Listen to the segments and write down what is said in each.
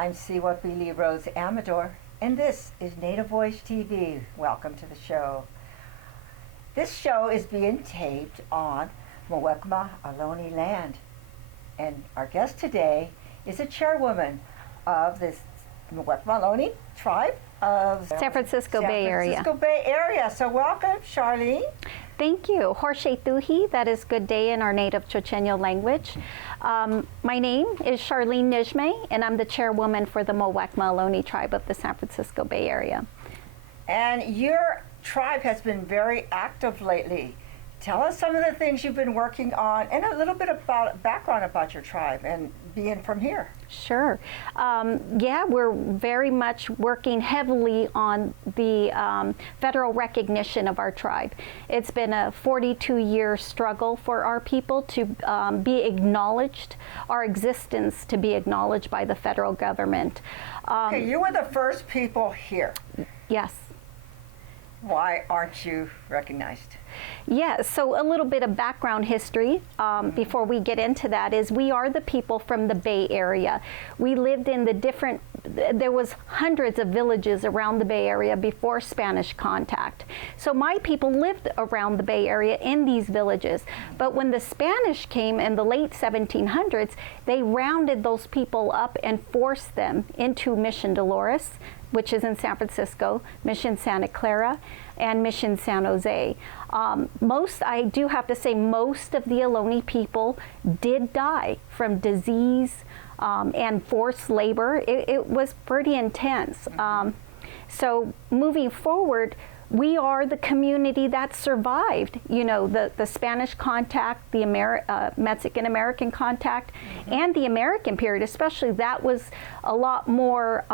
I'm Siwapili Rose Amador, and this is Native Voice TV. Welcome to the show. This show is being taped on Muwekma Ohlone land, and our guest today is a chairwoman of this Muwekma Ohlone tribe of San Francisco Bay Area. San Francisco Bay Area. So welcome, Charlene. Thank you. Horshaituhi, that is good day in our native Chochenyo language. My name is Charlene Nijmeh, and I'm the chairwoman for the Muwekma Ohlone tribe of the San Francisco Bay Area. And your tribe has been very active lately. Tell us some of the things you've been working on and a little bit about background about your tribe and being from here. Sure. Yeah, we're very much working heavily on the federal recognition of our tribe. It's been a 42-year struggle for our people to be acknowledged, our existence to be acknowledged by the federal government. Okay, you were the first people here. Yes. Why aren't you recognized? Yeah, so a little bit of background history before we get into that is we are the people from the Bay Area. We lived in there was hundreds of villages around the Bay Area before Spanish contact. So my people lived around the Bay Area in these villages. But when the Spanish came in the late 1700s, they rounded those people up and forced them into Mission Dolores, which is in San Francisco, Mission Santa Clara, and Mission San Jose. I do have to say, most of the Ohlone people did die from disease and forced labor. It was pretty intense. So moving forward, we are the community that survived, you know, the Spanish contact, the Mexican-American contact, and the American period, especially. That was a lot more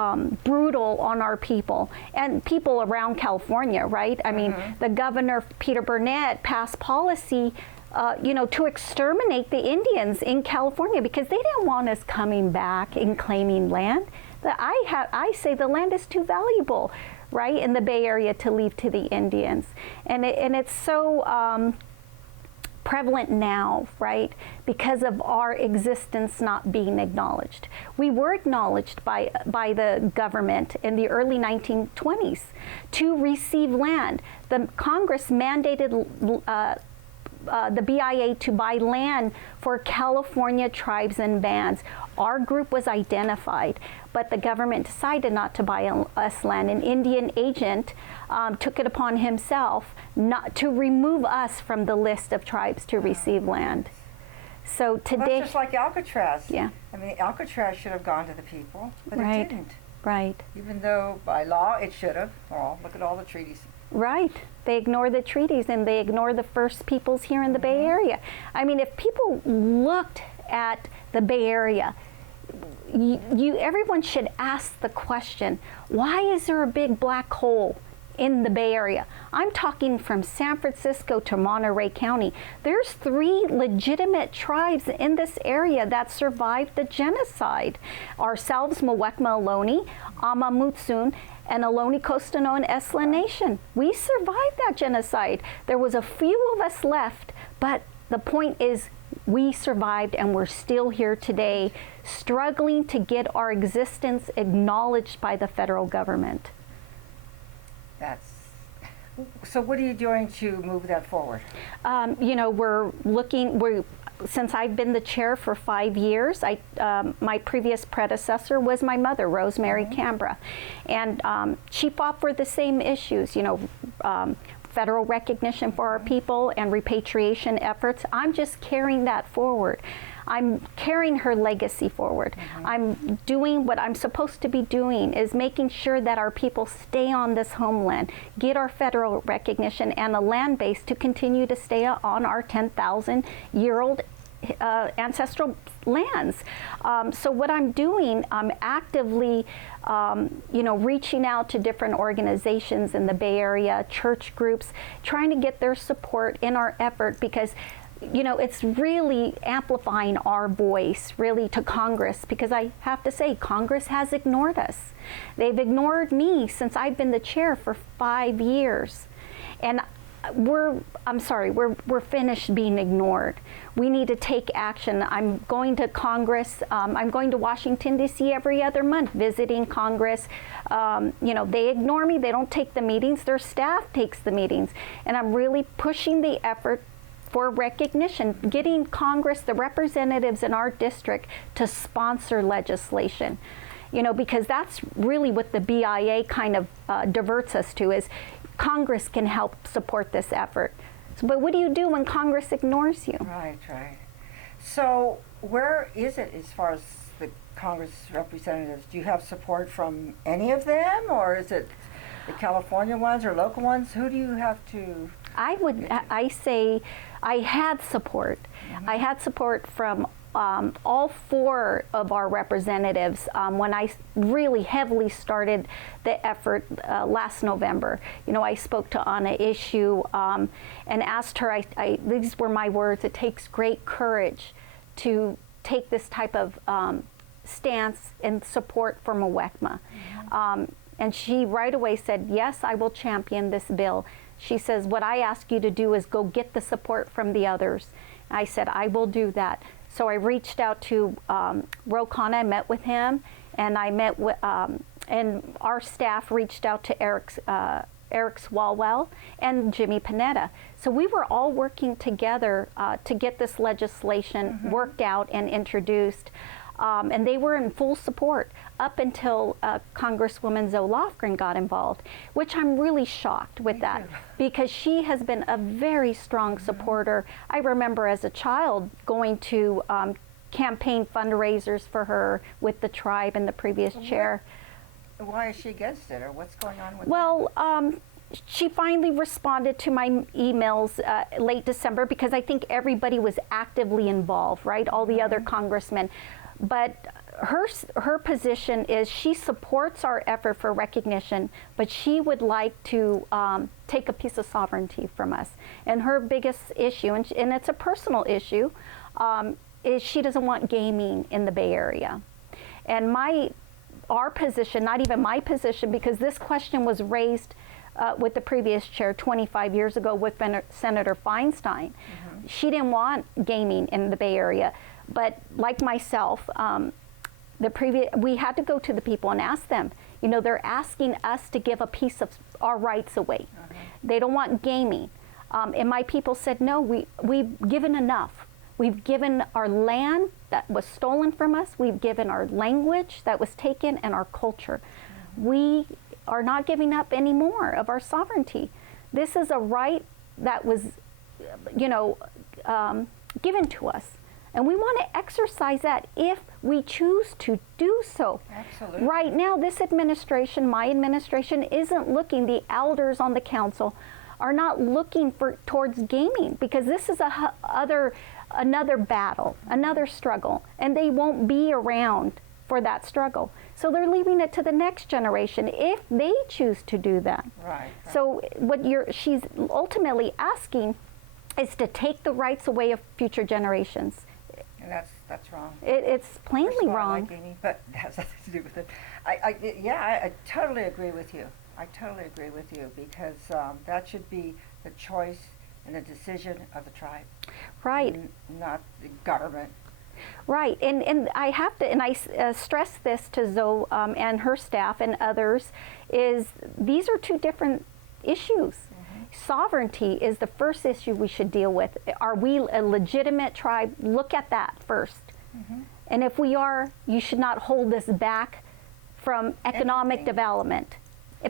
brutal on our people and people around California, right? I mean, the governor, Peter Burnett, passed policy to exterminate the Indians in California because they didn't want us coming back and claiming land. I say the land is too valuable, right, in the Bay Area to leave to the Indians. And it's so prevalent now, right, because of our existence not being acknowledged. We were acknowledged by the government in the early 1920s to receive land. The Congress mandated the BIA to buy land for California tribes and bands. Our group was identified, but the government decided not to buy us land. An Indian agent took it upon himself not to remove us from the list of tribes to receive land. So today, well, it's just like Alcatraz. Yeah. I mean, Alcatraz should have gone to the people, but right. It didn't. Right. Even though by law it should have. Oh, look at all the treaties. Right. They ignore the treaties and they ignore the first peoples here in the Bay Area. I mean, if people looked at the Bay Area, everyone should ask the question, why is there a big black hole in the Bay Area? I'm talking from San Francisco to Monterey County. There's 3 legitimate tribes in this area that survived the genocide. Ourselves, Muwekma Ohlone, Ama Mutsun, and Ohlone Costano and Esla Nation. We survived that genocide. There was a few of us left, but the point is we survived and we're still here today, struggling to get our existence acknowledged by the federal government. So what are you doing to move that forward? Since I've been the chair for 5 years, my previous predecessor was my mother, Rosemary Canberra, and she fought for the same issues, federal recognition for our people and repatriation efforts. I'm just carrying that forward. I'm carrying her legacy forward. I'm doing what I'm supposed to be doing, is making sure that our people stay on this homeland, get our federal recognition and a land base to continue to stay on our 10,000-year-old ancestral lands. So what I'm doing, I'm actively, reaching out to different organizations in the Bay Area, church groups, trying to get their support in our effort because it's really amplifying our voice really to Congress, because I have to say Congress has ignored us. They've ignored me since I've been the chair for 5 years. And I'm sorry, we're finished being ignored. We need to take action. I'm going to Congress. I'm going to Washington D.C. every other month, visiting Congress. They ignore me. They don't take the meetings. Their staff takes the meetings, and I'm really pushing the effort for recognition, getting Congress, the representatives in our district, to sponsor legislation. Because that's really what the BIA kind of diverts us to, is Congress can help support this effort. But what do you do when Congress ignores you? Right. So where is it as far as the Congress representatives? Do you have support from any of them, or is it the California ones or local ones? Who do you have to? I say I had support. Mm-hmm. I had support from all 4 of our representatives when I really heavily started the effort last November. I spoke to Anna Issue and asked her, these were my words, it takes great courage to take this type of stance and support for Muwekma. Mm-hmm. And she right away said, yes, I will champion this bill. She says, what I ask you to do is go get the support from the others. I said, I will do that. So I reached out to Ro Khanna. I met with him, and I met with, and our staff reached out to Eric Swalwell and Jimmy Panetta. So we were all working together to get this legislation mm-hmm. worked out and introduced. And they were in full support up until Congresswoman Zoe Lofgren got involved, which I'm really shocked with that, because she has been a very strong supporter. I remember as a child going to campaign fundraisers for her with the tribe and the previous chair. Why is she against it, or what's going on with that? She finally responded to my emails late December, because I think everybody was actively involved, right? All the other congressmen. But her position is she supports our effort for recognition, but she would like to take a piece of sovereignty from us. And her biggest issue, and it's a personal issue, is she doesn't want gaming in the Bay Area. And our position, not even my position, because this question was raised with the previous chair 25 years ago with Senator Feinstein. Mm-hmm. She didn't want gaming in the Bay Area. But like myself, we had to go to the people and ask them. They're asking us to give a piece of our rights away. Okay. They don't want gaming. And my people said, no, we've given enough. We've given our land that was stolen from us. We've given our language that was taken, and our culture. Mm-hmm. We are not giving up any more of our sovereignty. This is a right that was, given to us. And we want to exercise that if we choose to do so. Absolutely. Right now, this administration, my administration, isn't looking, the elders on the council are not looking towards gaming, because this is another battle, another struggle, and they won't be around for that struggle. So they're leaving it to the next generation if they choose to do that. Right. So what she's ultimately asking is to take the rights away of future generations. And that's wrong. It's plainly wrong. I like gaming, but it has nothing to do with it. I totally agree with you. Because that should be the choice and the decision of the tribe. Right. Not the government. Right, and I have to, and I stress this to Zoe and her staff and others, is these are 2 different issues. Sovereignty is the first issue we should deal with. Are we a legitimate tribe? Look at that first. Mm-hmm. And if we are, you should not hold us back from economic development.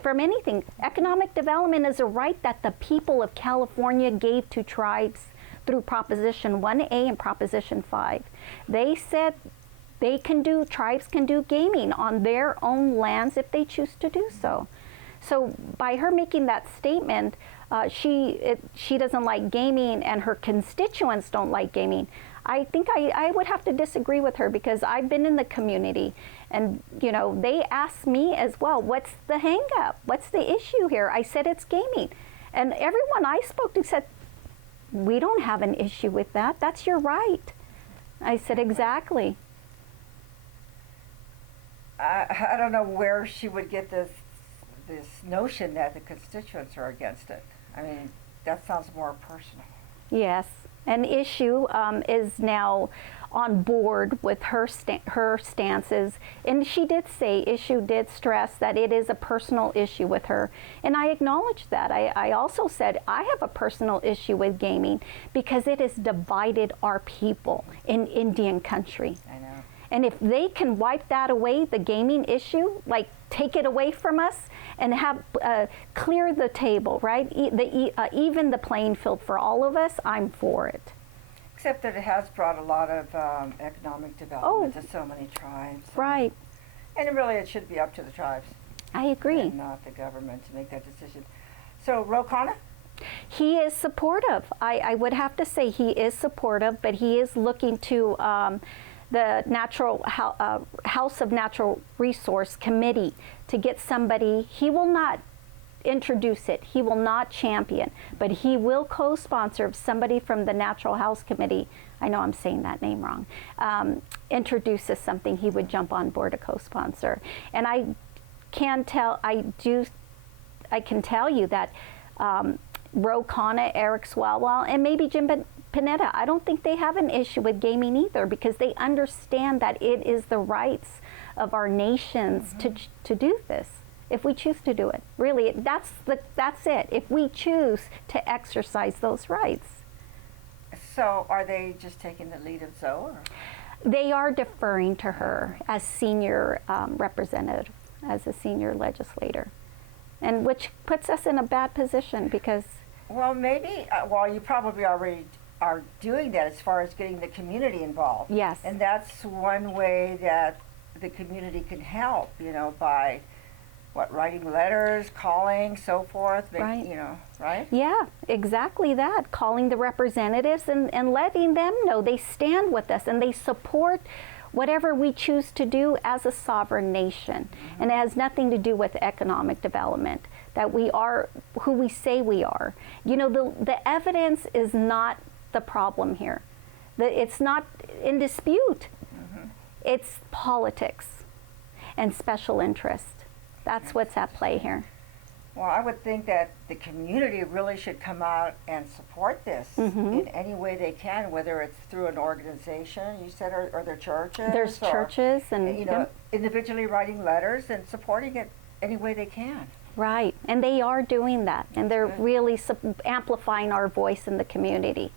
From anything. Economic development is a right that the people of California gave to tribes through Proposition 1A and Proposition 5. They said tribes can do gaming on their own lands if they choose to do so. So by her making that statement, she doesn't like gaming and her constituents don't like gaming. I think I would have to disagree with her, because I've been in the community and they asked me as well, what's the hang up? What's the issue here? I said it's gaming. And everyone I spoke to said, we don't have an issue with that. That's your right. I said, exactly. I don't know where she would get this notion that the constituents are against it. I mean, that sounds more personal. Yes, and Issue is now on board with her stances, and she did say, Issue did stress that it is a personal issue with her, and I acknowledge that. I also said I have a personal issue with gaming because it has divided our people in Indian country. I know. And if they can wipe that away, the gaming issue, like take it away from us and have clear the table, right? Even the playing field for all of us, I'm for it. Except that it has brought a lot of economic development to so many tribes. Right. And it should be up to the tribes. I agree. And not the government to make that decision. So, Ro Khanna? He is supportive. I would have to say he is supportive, but he is looking to the House of Natural Resource Committee to get somebody. He will not introduce it. He will not champion, but he will co-sponsor if somebody from the Natural House Committee, I know I'm saying that name wrong, introduces something, he would jump on board a co-sponsor. And I can tell you that Ro Khanna, Eric Swalwell, and maybe Jim Panetta, I don't think they have an issue with gaming either, because they understand that it is the rights of our nations to do this. If we choose to do it, really, that's it. If we choose to exercise those rights. So, are they just taking the lead of Zoe? They are deferring to her as senior representative, as a senior legislator, and which puts us in a bad position because. Well, maybe. Well, you probably already are doing that as far as getting the community involved. Yes. And that's one way that the community can help. By. Writing letters, calling, so forth, right. Right? Yeah, exactly that. Calling the representatives and letting them know they stand with us and they support whatever we choose to do as a sovereign nation. And it has nothing to do with economic development, that we are who we say we are. The evidence is not the problem here. It's not in dispute. It's politics and special interest. That's what's at play here. Well, I would think that the community really should come out and support this in any way they can, whether it's through an organization, you said, or their churches. There's churches and individually writing letters and supporting it any way they can. Right, and they are doing that, and they're really amplifying our voice in the community.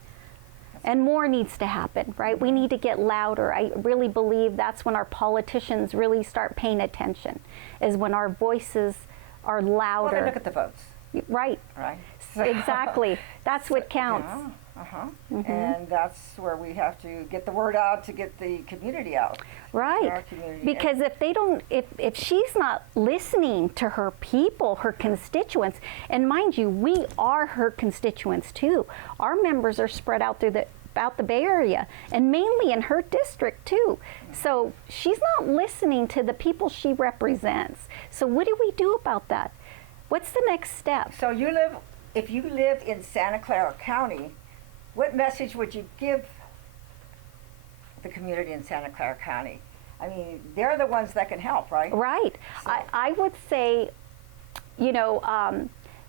And more needs to happen, right? We need to get louder. I really believe that's when our politicians really start paying attention, is when our voices are louder. Well, they look at the votes. Right. Right. So, exactly. That's what counts. Yeah. And that's where we have to get the word out to get the community out. Right. Because if they don't, if she's not listening to her people, her constituents, and mind you, we are her constituents too. Our members are spread out through about the Bay Area, and mainly in her district too. So she's not listening to the people she represents. So what do we do about that? What's the next step? So if you lived in Santa Clara County, what message would you give the community in Santa Clara County? I mean, they're the ones that can help, right? Right. So. I would say,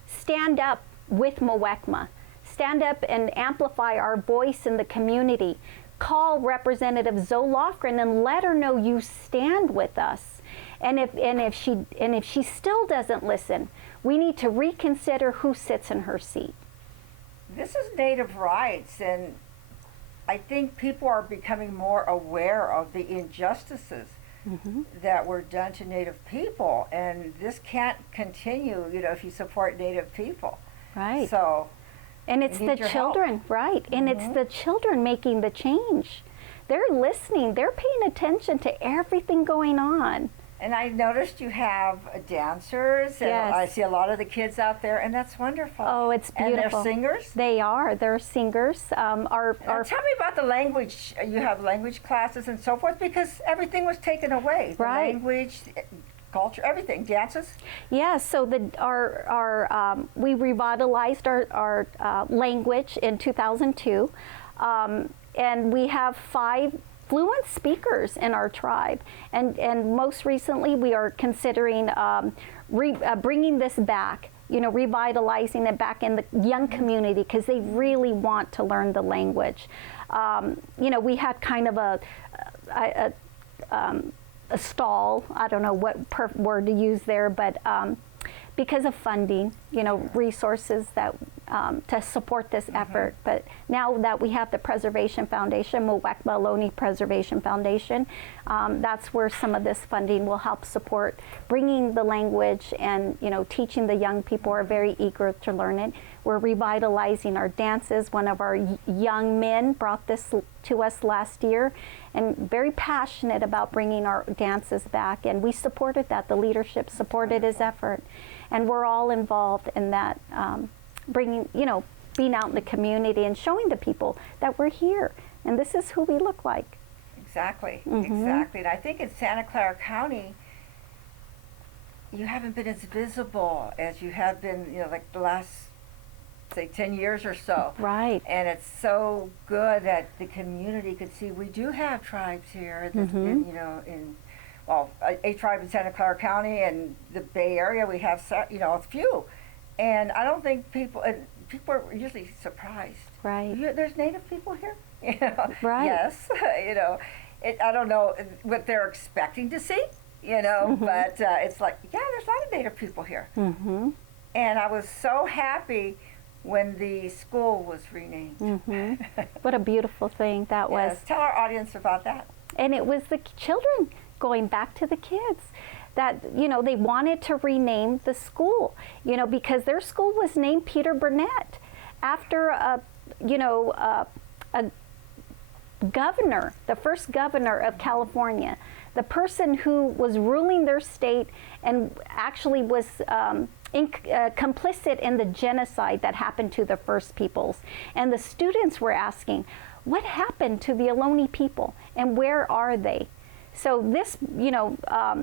stand up with Muwekma. Stand up and amplify our voice in the community. Call Representative Zoe Lofgren and let her know you stand with us. And if she still doesn't listen, we need to reconsider who sits in her seat. This is Native rights, and I think people are becoming more aware of the injustices that were done to Native people, and this can't continue, if you support Native people. Right. So, and it's the children, right? And it's the children making the change. They're listening. They're paying attention to everything going on. And I noticed you have dancers, and yes. I see a lot of the kids out there, and that's wonderful. Oh, it's beautiful. And they're singers? They are. They're singers. Tell me about the language. You have language classes and so forth, because everything was taken away. The right. language, culture, everything. Dances? Yeah, so we revitalized our language in 2002, and we have 5 fluent speakers in our tribe, and most recently we are considering bringing this back revitalizing it back in the young community because they really want to learn the language. We had kind of a stall, I don't know what word to use there, but because of funding, resources that to support this effort. But now that we have the Preservation Foundation, Muwekma Ohlone Preservation Foundation, that's where some of this funding will help support bringing the language and teaching the young people who are very eager to learn it. We're revitalizing our dances. One of our young men brought this to us last year and very passionate about bringing our dances back, and we supported that. The leadership supported his effort, and we're all involved in that, bringing, being out in the community and showing the people that we're here and this is who we look like. Exactly, exactly. And I think in Santa Clara County, you haven't been as visible as you have been, like the last, say, 10 years or so. Right. And it's so good that the community could see we do have tribes here. A tribe in Santa Clara County and the Bay Area, we have, a few. And I don't think people are usually surprised. Right. There's Native people here? Right. Yes. I don't know what they're expecting to see, but it's like, yeah, there's a lot of Native people here. And I was so happy when the school was renamed. What a beautiful thing that was. Yes. Tell our audience about that. And it was the children going back to the kids that, they wanted to rename the school, because their school was named Peter Burnett after a governor, the first governor of California, the person who was ruling their state and actually was complicit in the genocide that happened to the First Peoples. And the students were asking, what happened to the Ohlone people and where are they? So this,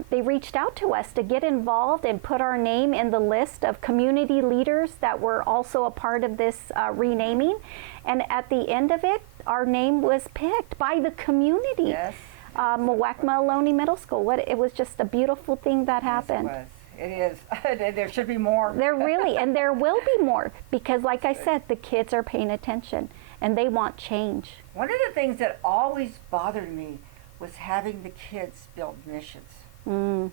they reached out to us to get involved and put our name in the list of community leaders that were also a part of this renaming. And at the end of it, our name was picked by the community. Yes. Muwekma Ohlone Middle School. It was just a beautiful thing that happened. Yes, it was. It is. There should be more. There really, and there will be more, because like I said, the kids are paying attention and they want change. One of the things that always bothered me was having the kids build missions in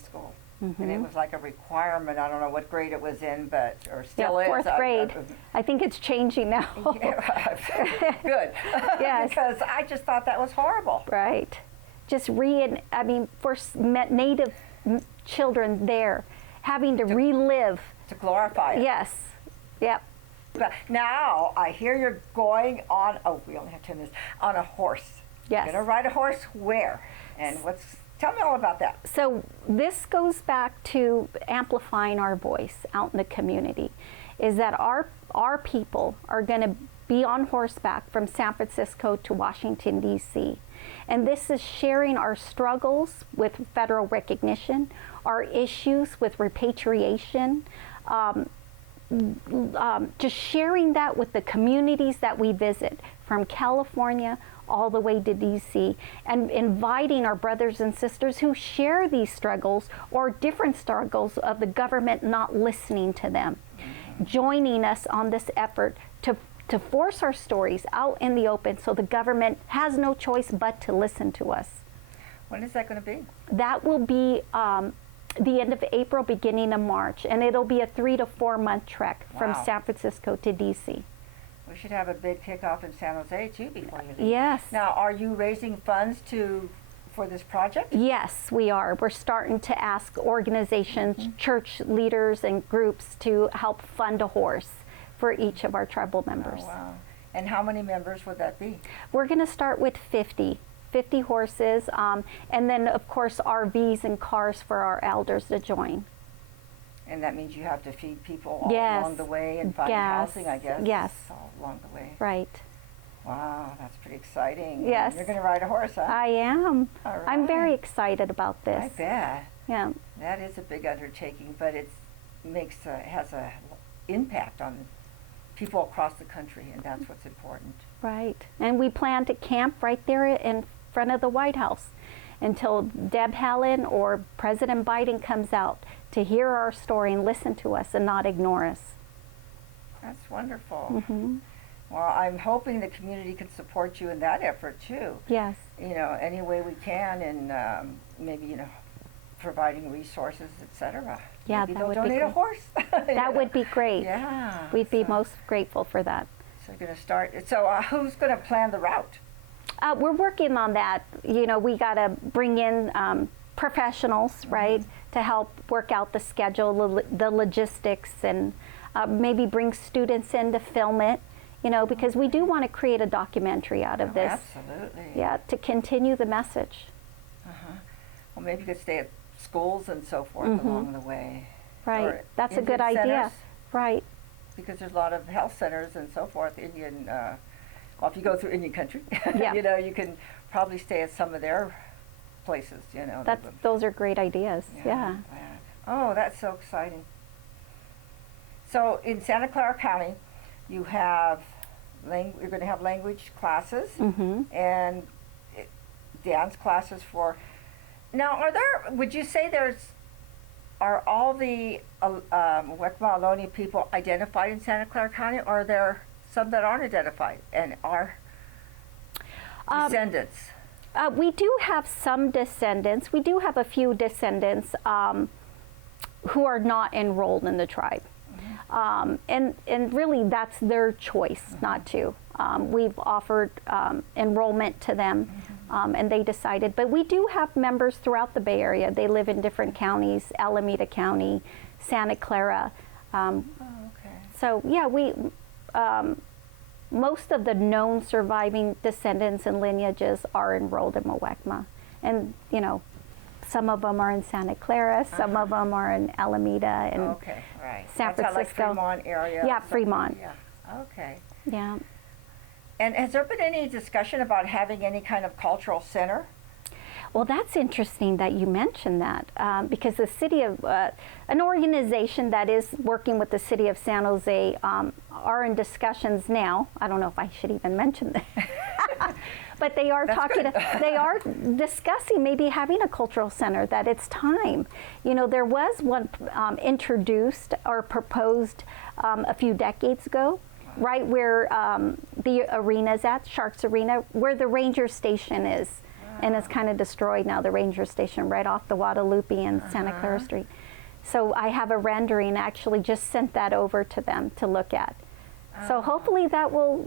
school. And it was like a requirement. I don't know what grade it was in, or still is. Fourth grade. I think it's changing now. Good. Yes. Because I just thought that was horrible. Right. Just for Native children there, having to relive. To glorify it. Yes. Yep. But now I hear you're going on, we only have 10 minutes, on a horse. Yes. You're going to ride a horse where? And tell me all about that. So this goes back to amplifying our voice out in the community, is that our people are going to be on horseback from San Francisco to Washington, D.C. And this is sharing our struggles with federal recognition, our issues with repatriation, just sharing that with the communities that we visit, from California all the way to DC, and inviting our brothers and sisters who share these struggles or different struggles of the government not listening to them, joining us on this effort to force our stories out in the open so the government has no choice but to listen to us. When is that going to be? That will be the end of April, beginning of March, and it'll be a 3 to 4 month trek from San Francisco to DC. We should have a big kickoff in San Jose too before you leave. Yes. Now, are you raising funds for this project? Yes, we are. We're starting to ask organizations, church leaders, and groups to help fund a horse for each of our tribal members. Oh, wow. And how many members would that be? We're going to start with 50 horses, and then of course RVs and cars for our elders to join. And that means you have to feed people all along the way and find housing, I guess. Yes. All along the way. Right. Wow, that's pretty exciting. Yes. You're going to ride a horse, huh? I am. All right. I'm very excited about this. I bet. Yeah. That is a big undertaking, but it has a impact on people across the country, and that's what's important. Right. And we plan to camp right there in front of the White House. until Deb Haaland or President Biden comes out to hear our story and listen to us and not ignore us. That's wonderful. Well, I'm hoping the community can support you in that effort too. Yes. You know, any way we can, and maybe, you know, providing resources, etc. Yeah, maybe that they'll would donate be a horse. That would be great. Yeah. We'd be most grateful for that. So we're going to start. So who's going to plan the route? We're working on that. You know, we got to bring in professionals, right, to help work out the schedule, the logistics, and maybe bring students in to film it. You know, because we do want to create a documentary out of this. Absolutely. Yeah, to continue the message. Well, maybe you could stay at schools and so forth along the way. Right. Or That's a Indian good idea. centers, Right. because there's a lot of health centers and so forth. Indian, well, if you go through Indian country, Yeah. you know, you can probably stay at some of their places. You know. Those are great ideas. Yeah. Oh, that's so exciting. So in Santa Clara County, you have you're going to have language classes and dance classes for. Now, would you say are all the Muwekma Ohlone people identified in Santa Clara County, or are there some that aren't identified and are descendants? We do have some descendants. We do have a few descendants who are not enrolled in the tribe. And really that's their choice not to. We've offered enrollment to them and they decided, but we do have members throughout the Bay Area. They live in different counties, Alameda County, Santa Clara. So yeah, most of the known surviving descendants and lineages are enrolled in Muwekma. And you know, some of them are in Santa Clara, some of them are in Alameda and San Francisco. Like Fremont area. Yeah, Fremont. Yeah. Okay. Yeah. And has there been any discussion about having any kind of cultural center? Well, that's interesting that you mentioned that because the city of, an organization that is working with the city of San Jose are in discussions now. I don't know if I should even mention that. But they are they are discussing maybe having a cultural center, that it's time. You know, there was one introduced or proposed a few decades ago, right where the arena's at, Sharks Arena, where the ranger station is. And it's kind of destroyed now, the ranger station right off the Guadalupe and Santa Clara Street. So I have a rendering, actually just sent that over to them to look at. So hopefully that will,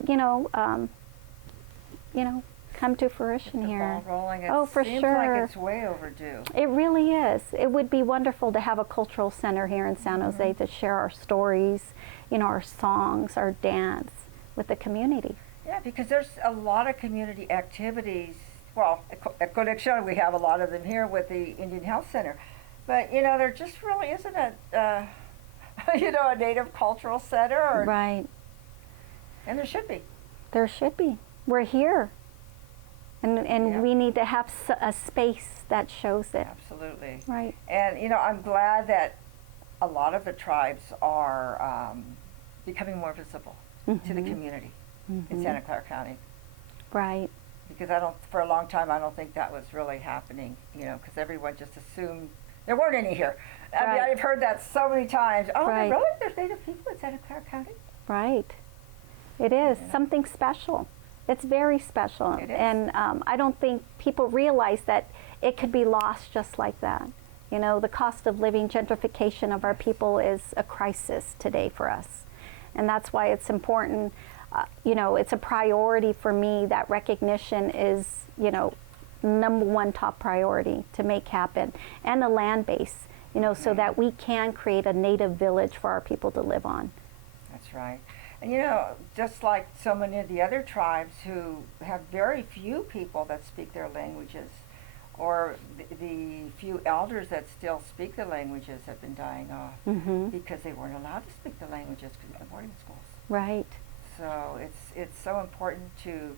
come to fruition here. Ball rolling. Oh, for seems sure. Like it's way overdue. It really is. It would be wonderful to have a cultural center here in San Jose to share our stories, our songs, our dance with the community. Yeah, because there's a lot of community activities. Well, at Conexion, we have a lot of them here with the Indian Health Center. But, there just really isn't a Native Cultural Center. Right. And there should be. There should be. We're here. And we need to have a space that shows it. Absolutely. Right. And, I'm glad that a lot of the tribes are becoming more visible to the community in Santa Clara County. Right. Because for a long time, I don't think that was really happening, because everyone just assumed there weren't any here. I mean, I've heard that so many times. Oh, really? There's Native people in Santa Clara County? Right. It is something special. It's very special. It is. And I don't think people realize that it could be lost just like that. The cost of living, gentrification of our people is a crisis today for us. And that's why it's important. It's a priority for me. That recognition is, number one top priority to make happen. And the land base, so that we can create a native village for our people to live on. That's right. And just like so many of the other tribes who have very few people that speak their languages, or the few elders that still speak the languages have been dying off because they weren't allowed to speak the languages because of the boarding schools. Right. So it's so important to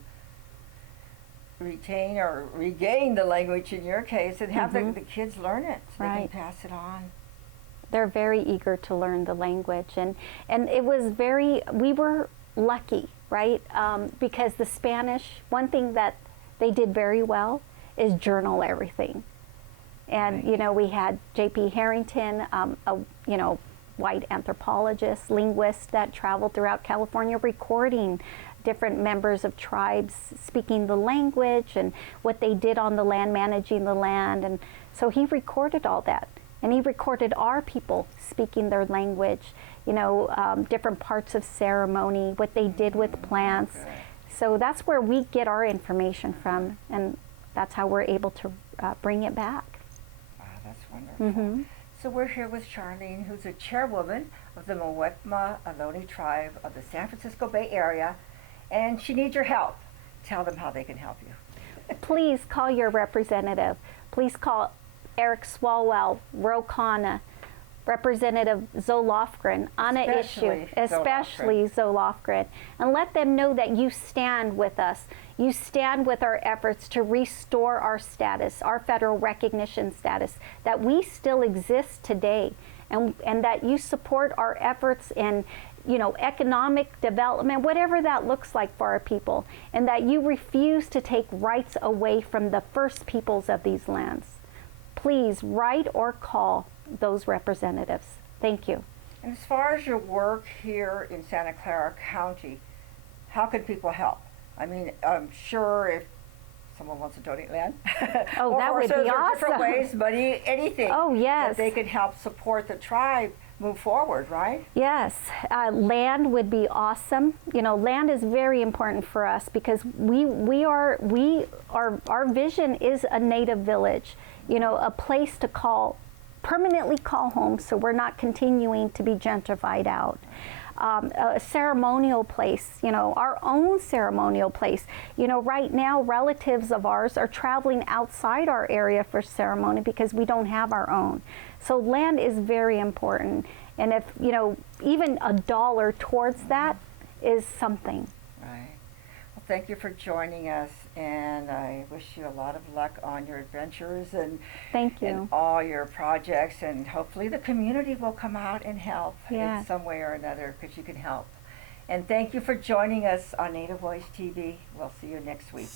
retain or regain the language in your case and have the kids learn it so they can pass it on. They're very eager to learn the language, and it was we were lucky, right? Because the Spanish, one thing that they did very well is journal everything. And, you know, we had J.P. Harrington, you know, white anthropologist, linguist that traveled throughout California recording different members of tribes speaking the language and what they did on the land, managing the land. And so he recorded all that. And he recorded our people speaking their language, you know, different parts of ceremony, what they did with plants. So that's where we get our information from, and that's how we're able to bring it back. Wow, that's wonderful. So we're here with Charlene, who's a chairwoman of the Muwekma Ohlone tribe of the San Francisco Bay Area, and she needs your help. Tell them how they can help you. Please call your representative. Please call Eric Swalwell, Ro Khanna, Representative Zoe Lofgren on an issue, especially Zoe Lofgren, and let them know that you stand with us. You stand with our efforts to restore our status, our federal recognition status, that we still exist today, and that you support our efforts in, you know, economic development, whatever that looks like for our people, and that you refuse to take rights away from the first peoples of these lands. Please write or call those representatives. Thank you. And as far as your work here in Santa Clara County, how can people help? I mean, I'm sure if someone wants to donate land, oh, that would be awesome. Different ways, money, anything. Oh, yes. That they could help support the tribe move forward, right? Yes, land would be awesome. You know, land is very important for us because our vision is a native village. You know, a place to permanently call home, so we're not continuing to be gentrified out. A ceremonial place, you know, our own ceremonial place. You know, right now, relatives of ours are traveling outside our area for ceremony because we don't have our own. So land is very important. And if, you know, even $1 towards that is something. Right. Well, thank you for joining us, and I wish you a lot of luck on your adventures and thank you. And all your projects, and hopefully the community will come out and help in some way or another, because you can help. And thank you for joining us on Native Voice TV. We'll see you next week.